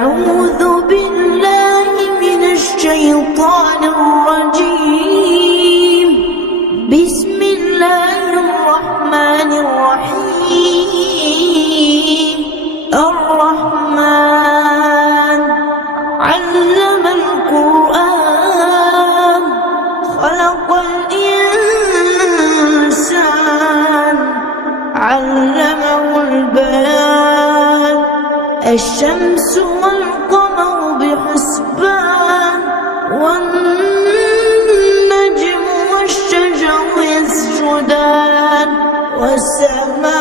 أعوذ بالله من الشيطان الرجيم. بسم الله الرحمن الرحيم. الرحمن علم القرآن خلق الإنسان علمه البيان. الشمس والقمر بحسبان والنجم والشجر يسجدان والسماء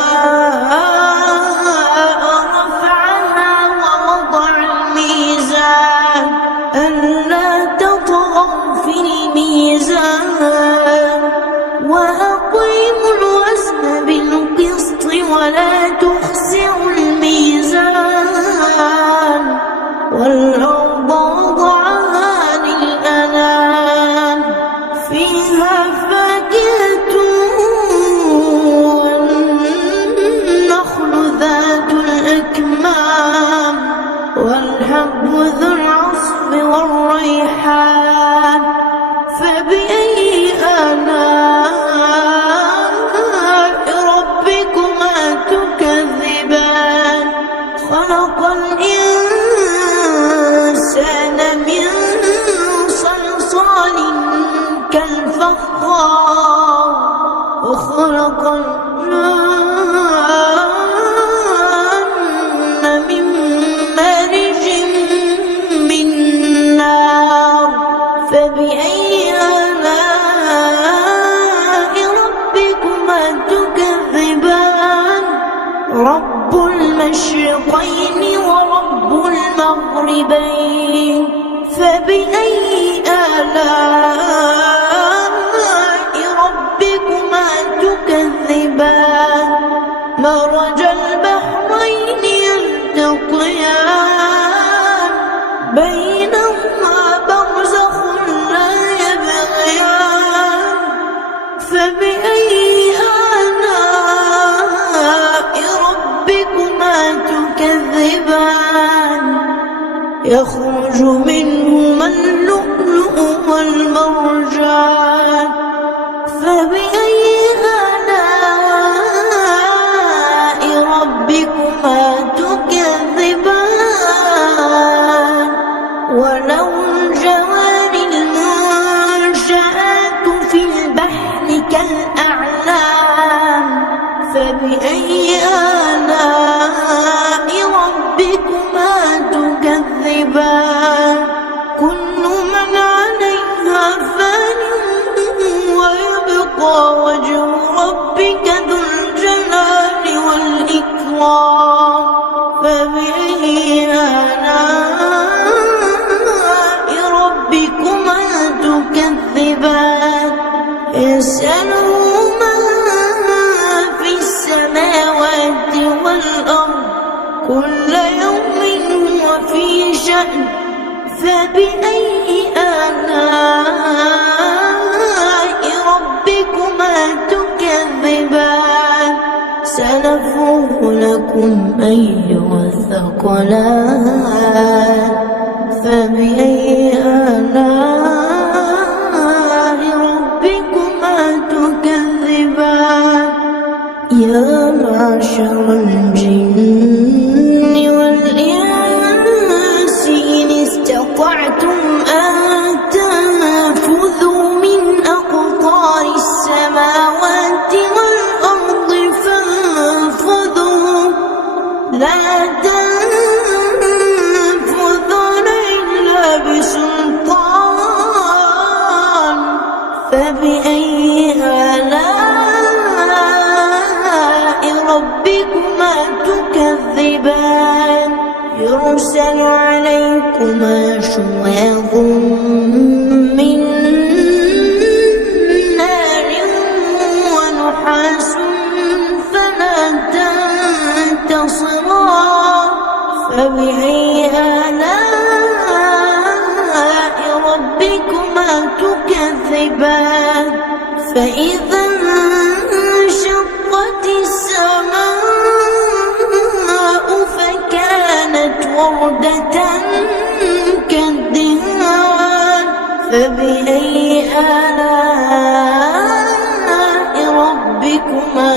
رفعها ووضع الميزان ألا تطغوا في الميزان وأقيموا الوزن بالقسط ولا تخسروا الميزان والأرض وضعها للأنام فيها فاكهة والنخل ذات الأكمام والحب ذو العصف والريحان فبأي آلاء ربكما تكذبان. خلق الإنسان من صلصال كالفخار وخلق الجن من مارج من نار فبأي آلاء ربكما تكذبان. رب المشرقين ورب المغربين فبأي آلاء ربكما تكذبان. مرج البحرين يلتقيان بينهما برزخ لا يبغيان فبأي آلاء ربكما تكذبان. يخرج منهما اللؤلؤ والمرجان فبأي آلاء ربكما تكذبان. وله الجوار المنشآت في البحر كالأعلام فبأي آلاء ربكما تكذبان. كل من عليها فان ويبقى وجه ربك ذو الجلال والإكرام فبأي آلاء ربكما تكذبان. يسأله من في السماوات والأرض كل يوم هو في شأن فبأي آلاء ربكما تكذبان. سنفرغ لكم أيها الثقلان فبأي آلاء ربكما تكذبان. يا معشر الجن والإنس إن استطعتم أن تنفذوا من أقطار السماوات والأرض فانفذوا لا تنفذون إلا بسلطان فبأي آلاء ربكما تكذبان. يرسل عليكما شواظ من نار ونحاس فلا تنتصران فبأي آلاء ربكما تكذبان. فإذا انشقت السماء فكانت وردة كالدهان فبأي آلاء ربكما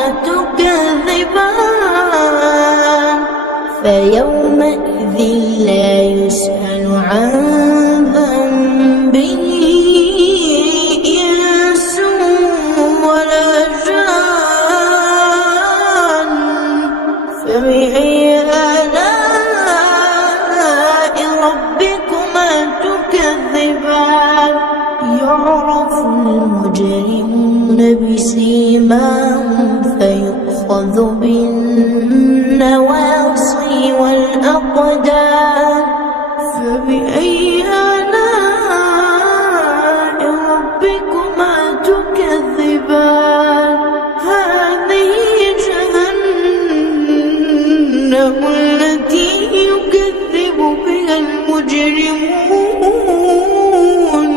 تكذبان فيومئذ لا يسأل عن ذنبه إنس ولا جان فبأي آلاء ربكما تكذبان يعرف المجرمون بسيماهم فيؤخذ بالنواصي والأقدام فبأي آلاء ربكما تكذبان هذه جهنم التي يكذب بها المجرمون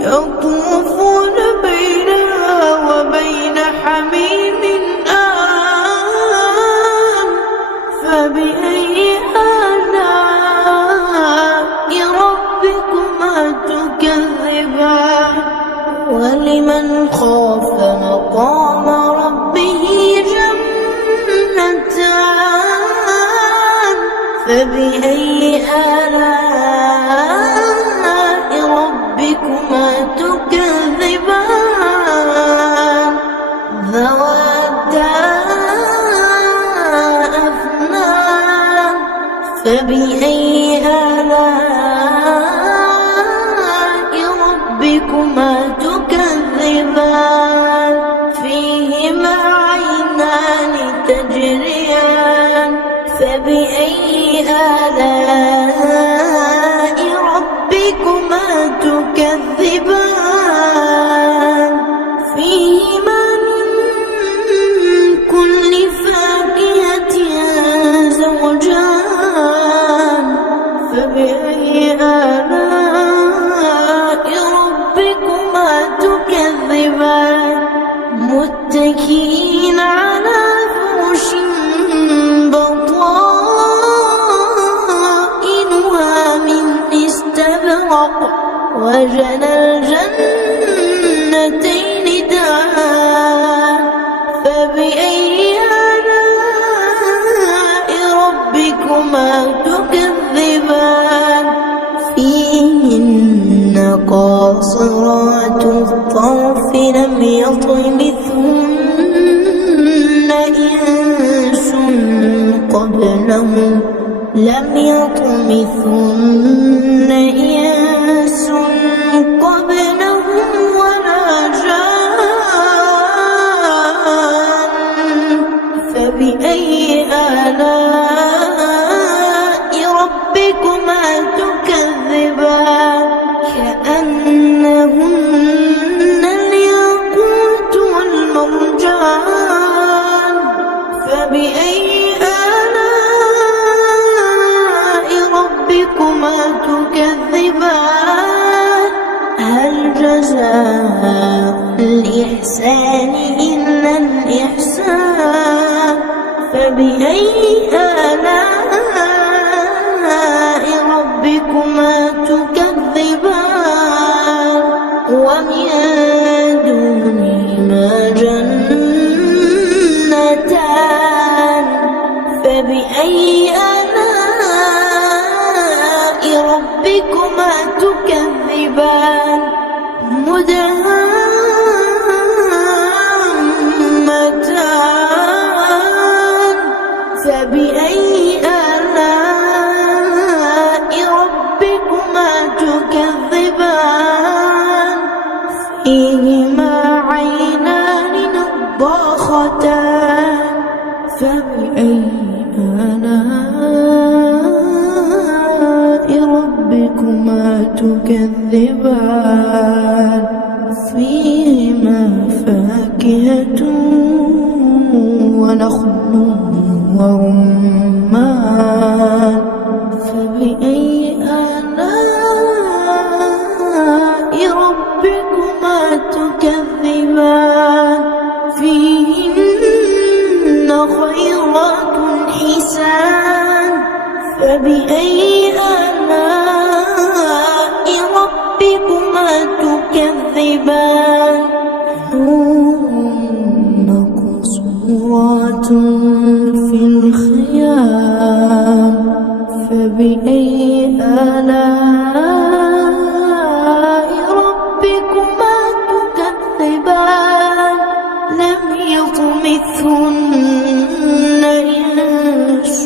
يطوفون بينها وبين حميم آن فبأي آلاء ربكما تكذبان ولمن خاف مقام ربه جنتان فبأي آلاء ربكما تكذبان ذواتا أفنان فبأي آلاء ربكما تكذبان فيهما عينان تجريان فبأي آلاء ربكما تكذبان فيهما من كل فاكهة زوجان فبأي آلاء ربكما تكذبان متكئين على فرش بطائنها من استبرق وجنى الجنتين دان فبأي آلاء ربكما تكذبان فيهن قاصرات الطرف لم يطمثهن إنس قبلهم ولا جان فبأي آلاء ربكما تكذبان كأنهن الياقوت والمرجان فبأي آلاء ربكما تكذبان هل جزاء الإحسان إلا الإحسان فبأي آلاء ربكما تكذبان ومن دونهما جنتان فبأي آلاء ربكما تكذبان مدهامتان فبأي آلاء ربكما تكذبان فيهما عينان نضاختان فبأي آلاء ربكما تكذبان فيهما فاكهة ونخل ورمان فبأي آلاء ربكما تكذبان فيهن خيرات حسان فبأي فبأي آلاء ربكما تكذبان لم يطمثهن إنس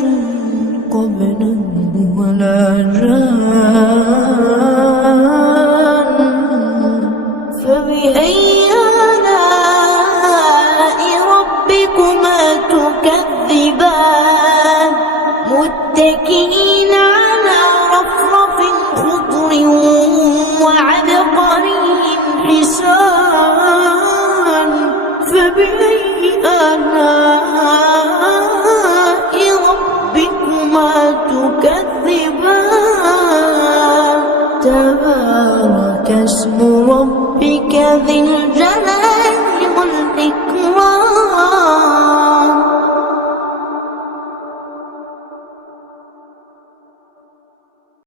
قبلهم ولا جان فبأي آلاء ربكما تكذبان متكئين على رفرف خضر وعبقري حسان فبأي آلاء ربكما تكذبان تبارك اسم ربك ذي الجلال